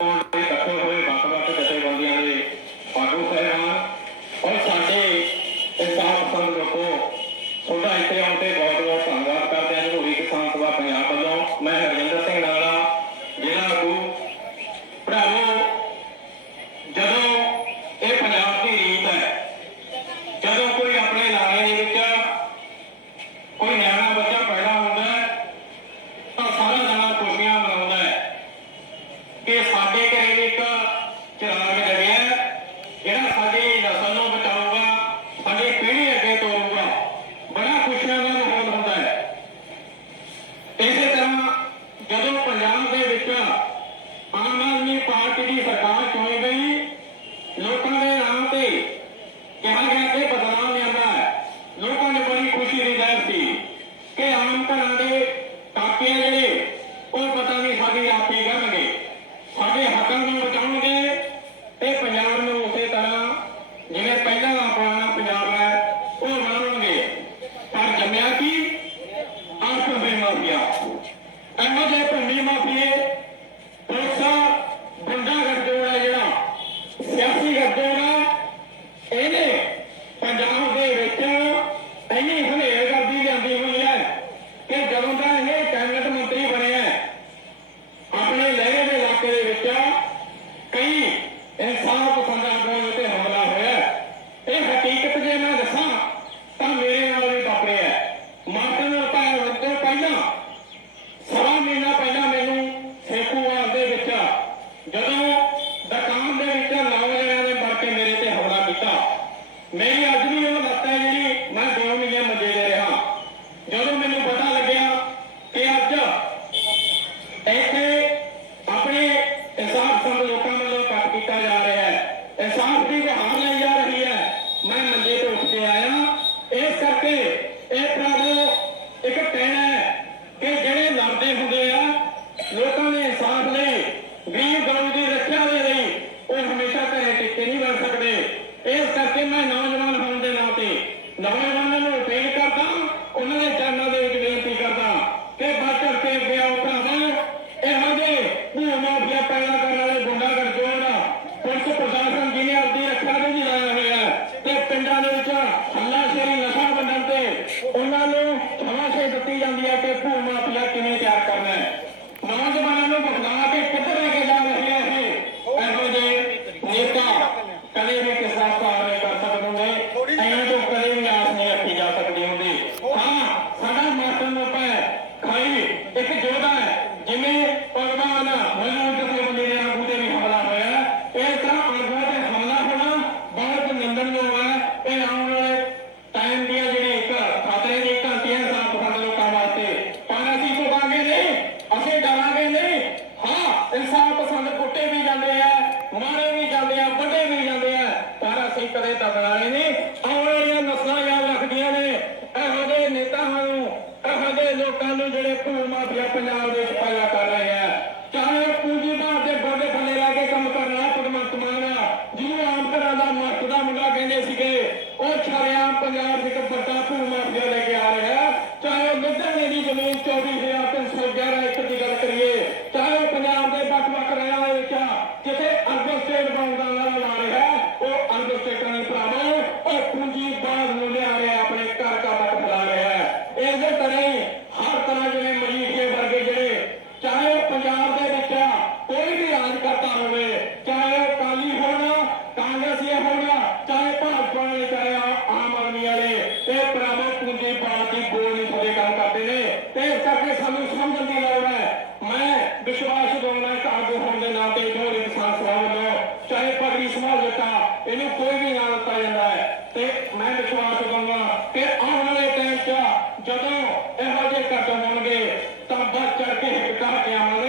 ਇਕੱਠੇ ਹੋਏ ਵੱਖ-ਵੱਖ ਜਥੇਬੰਦੀਆਂ ਦੇ ਆਗੂ ਸਹਿਬਾਨ ਔਰ ਸਾਡੇ ਇਸ ਸੰਤ ਲੋਕੋ, ਤੁਹਾਡਾ ਇੱਥੇ ਆਉਣ ਤੇ ਬਹੁਤ-ਬਹੁਤ ਧੰਨਵਾਦ ਕਰਦੇ ਹਾਂ ਜਨੂਰੀ ਕਿਸਾਨ ਸਭਾ ਪੰਜਾਬ ਵੱਲੋਂ। ਮੈਂ ਹਰਜਿੰਦਰ ਸਿੰਘ ਨਾਲਾ ਜਿਹੜਾ ਆਗੂ ਭਰਾਵੋ, ਜਦੋਂ ਇਹ ਪੰਜਾਬ ਨੂੰ ਬਚਾਉਣਗੇ ਤੇ ਪੰਜਾਬ ਨੂੰ ਉਸੇ ਤਰ੍ਹਾਂ ਜਿਵੇਂ ਪਹਿਲਾਂ ਦਾ ਪੁਰਾਣਾ ਪੰਜਾਬ ਹੈ, ਉਹ ਬਣਾਉਣਗੇ ਪਰ ਜੰਮਿਆ ਕੀ? ਆਸਰ ਦੇ ਮਾਫੀਆ। ਇਹੋ ਜਿਹੇ ਭੰਡੀ ਮਾਫੀਏ, ਪੁਲਿਸਾਂ ਗੁੰਡਾ ਗੱਡੋੜਾ ਜਿਹੜਾ ਸਿਆਸੀ ਗੱਡੋੜਾ ਇਹਨੇ ਪਿੰਡਾਂ ਦੇ ਵਿੱਚ ਅੱਲਾ ਸ਼ੇਰੀ ਨਸ਼ਾ ਬੰਦਨ ਤੇ ਉਹਨਾਂ ਨੂੰ ਸਮਾਸ਼ੇ ਦਿੱਤੀ ਜਾਂਦੀ ਹੈ ਕਿ ਭੂਮਾ ਪਿਆ ਕਿਵੇਂ ਤਿਆਰ ਕਰਨਾ ਹੈ। ਨੌਜਵਾਨਾਂ ਨੂੰ ਬਖਲਾ ਕੇ கதை தமிழால் ਤੇ ਇਸ ਕਰਕੇ ਸਾਨੂੰ ਸਮਝਣ ਦੀ ਲੋੜ ਹੈ। ਮੈਂ ਵਿਸ਼ਵਾਸ ਦਿਵਾਉਣਾ ਕਾਰਜ ਹੋਣ ਦੇ ਨਾਤੇ ਜੋ ਇਨਸਾਨ ਸਵਾਲ ਹੈ ਚਾਹੇ ਪਗੜੀ ਸਮਾਜ ਲਟਾ ਇਹਨੂੰ ਕੋਈ ਵੀ ਨਾਲ ਪਾ ਜਾਂਦਾ ਹੈ। ਤੇ ਮੈਂ ਵਿਸ਼ਵਾਸ ਦਿਵਾਉਣਾ ਕਿ ਆਉਣ ਵਾਲੇ ਟਾਈਮ 'ਚ ਜਦੋਂ ਇਹੋ ਜਿਹੇ ਕਦਮ ਹੋਣਗੇ ਤਾਂ ਬਚ ਚੜ ਕੇ ਹਿੱਕਾ ਕੇ ਆਵਾਂਗੇ।